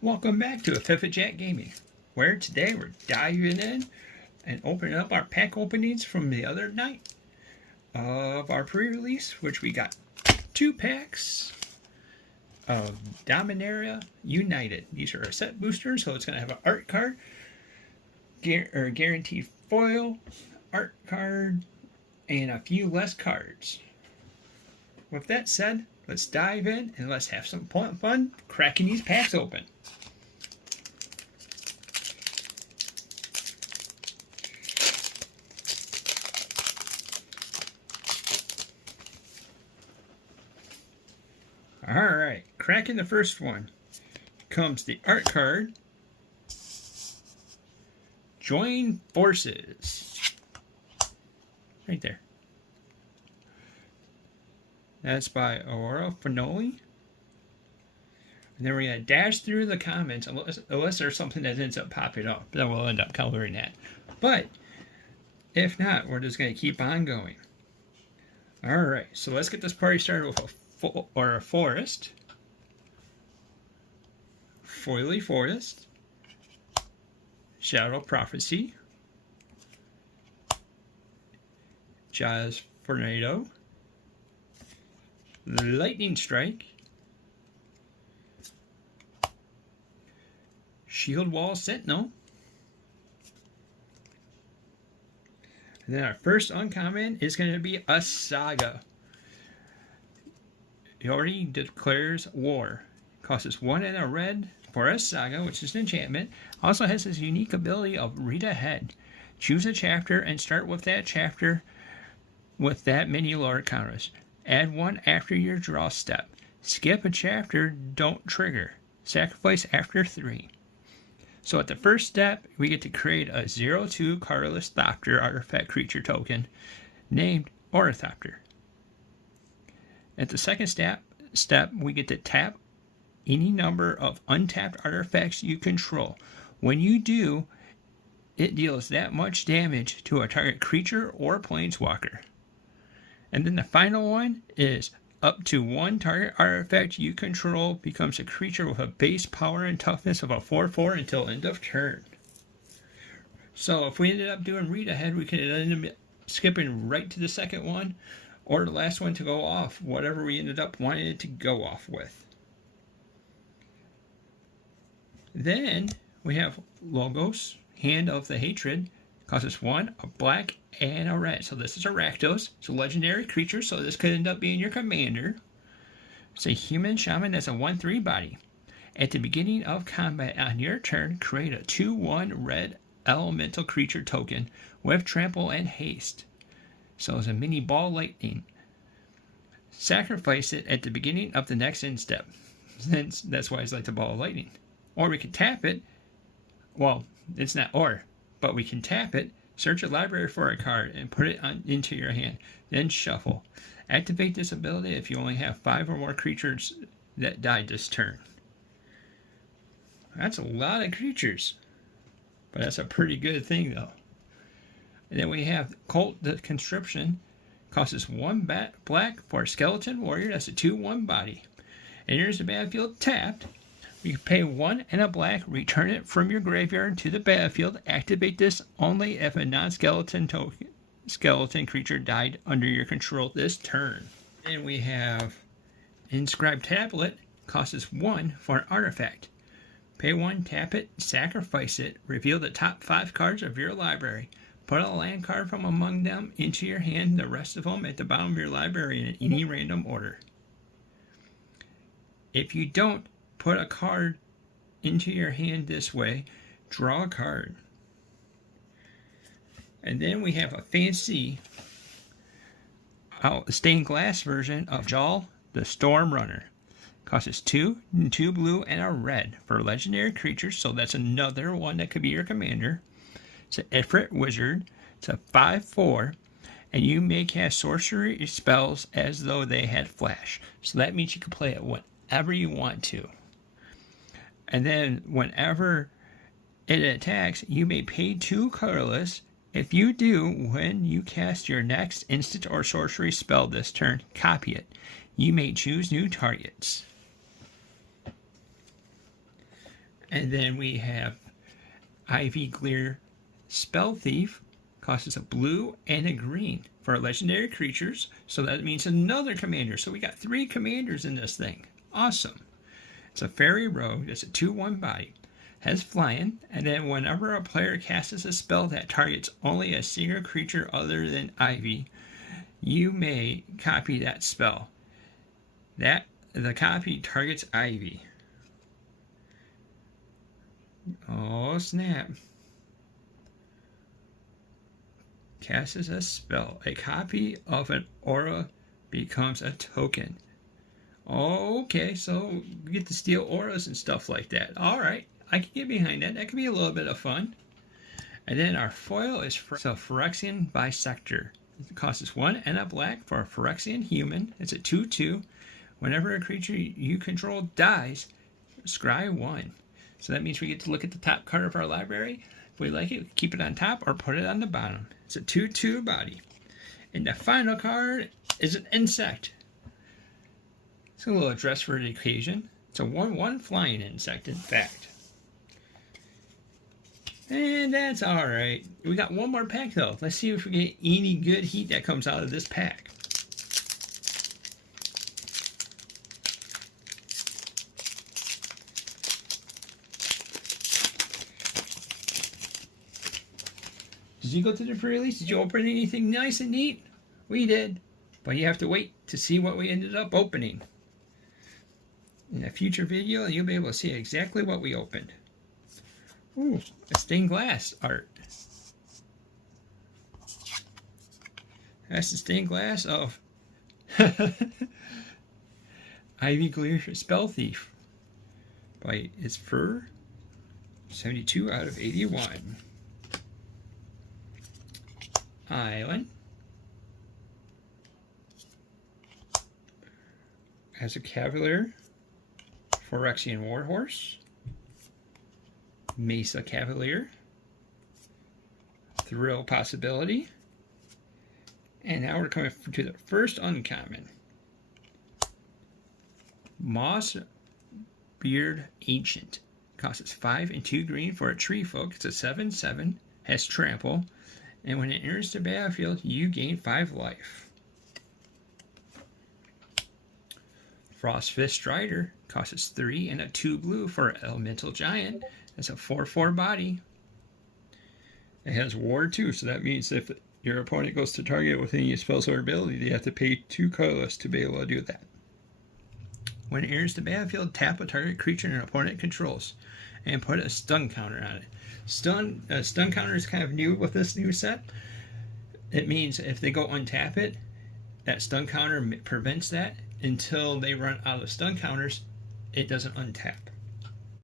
Welcome back to FIFA Jack Gaming, where today we're diving in and opening up our pack openings from the other night of our pre-release, which we got 2 packs of Dominaria United. These are our set boosters, so it's going to have an art card, guaranteed foil, art card, and a few less cards. With that said, let's dive in and let's have some fun cracking these packs open. Alright, cracking the first one comes the art card, Join Forces. Right there. That's by Aurora Finoli. And then we're going to dash through the comments unless there's something that ends up popping up. Then we'll end up coloring that. But if not, we're just going to keep on going. Alright, so let's get this party started with a forest. Foily Forest. Shadow Prophecy. Jazz Tornado. Lightning Strike. Shield Wall Sentinel. And then our first uncommon is going to be a Saga. It already declares war. Costs us 1 and a red for a Saga, which is an enchantment. Also has this unique ability of read ahead. Choose a chapter and start with that chapter with that many lore counters. Add 1 after your draw step. Skip a chapter, don't trigger. Sacrifice after 3. So at the first step, we get to create a 0/2 colorless Thopter artifact creature token named Ornithopter. At the second step, we get to tap any number of untapped artifacts you control. When you do, it deals that much damage to a target creature or planeswalker. And then the final one is up to 1 target artifact you control becomes a creature with a base power and toughness of a 4/4 until end of turn. So if we ended up doing read ahead, we could end up skipping right to the second one or the last one to go off, whatever we ended up wanting it to go off with. Then we have Logos, Hand of the Hatred. Costs us 1, a black, and a red. So this is a Rakdos. It's a legendary creature, so this could end up being your commander. It's a human shaman that's a 1/3 body. At the beginning of combat on your turn, create a 2/1 red elemental creature token with trample and haste. So it's a mini ball lightning. Sacrifice it at the beginning of the next end step. That's why it's like the ball of lightning. Or we can tap it. Well, it's not or. But we can tap it, search a library for a card, and put it into your hand. Then shuffle. Activate this ability if you only have 5 or more creatures that died this turn. That's a lot of creatures. But that's a pretty good thing, though. And then we have Cult the Conscription. Costs us 1 black for a Skeleton Warrior. That's a 2/1 body. Enters the battlefield tapped. You can pay 1 and a black, return it from your graveyard to the battlefield. Activate this only if a non-skeleton skeleton creature died under your control this turn. And we have Inscribed Tablet. Costs us 1 for an artifact. Pay 1, tap it, sacrifice it, reveal the top 5 cards of your library. Put a land card from among them into your hand, the rest of them at the bottom of your library in any random order. If you don't put a card into your hand this way, draw a card. And then we have a fancy stained glass version of Jal the Storm Runner. Costs us 2 blue, and a red for legendary creatures, so that's another one that could be your commander. It's an Ifrit Wizard. It's a 5/4, and you may cast sorcery spells as though they had flash. So that means you can play it whenever you want to. And then whenever it attacks, you may pay 2 colorless. If you do, when you cast your next instant or sorcery spell this turn, copy it. You may choose new targets. And then we have Ivy Clear Spell Thief. Costs us a blue and a green for our legendary creatures. So that means another commander. So we got 3 commanders in this thing. Awesome. It's a fairy rogue. It's a 2/1 body. Has flying. And then whenever a player casts a spell that targets only a single creature other than Ivy, you may copy that spell. The copy targets Ivy. Oh snap. Casts a spell. A copy of an aura becomes a token. Okay, so you get to steal auras and stuff like that. Alright, I can get behind that. That could be a little bit of fun. And then our foil is Phyrexian Bisector. It costs us 1 and a black for a Phyrexian human. It's a 2/2. Whenever a creature you control dies, scry 1. So that means we get to look at the top card of our library. If we like it, keep it on top or put it on the bottom. It's a 2/2 body. And the final card is an insect. It's a little dress for the occasion. It's a 1/1 flying insect, in fact. And that's alright. We got one more pack though. Let's see if we get any good heat that comes out of this pack. Did you go to the pre-release? Did you open anything nice and neat? We did. But you have to wait to see what we ended up opening. In a future video, you'll be able to see exactly what we opened. Ooh, a stained glass art. That's the stained glass of Ivy Clear Spell Thief by its fur. 72 out of 81. Island. As a Cavalier. Phyrexian Warhorse. Mesa Cavalier. Thrill Possibility. And now we're coming to the first uncommon. Moss Beard Ancient. Costs us 5 and 2 green for a tree folk. It's a 7/7. Has trample. And when it enters the battlefield, you gain 5 life. Frostfist Strider costs us 3 and a 2 blue for an Elemental Giant. It's a 4/4 body. It has Ward too, so that means if your opponent goes to target with any spells or ability, they have to pay 2 colorless to be able to do that. When it enters the battlefield, tap a target creature an opponent controls and put a stun counter on it. Stun counter is kind of new with this new set. It means if they go untap it, that stun counter prevents that until they run out of stun counters. It doesn't untap.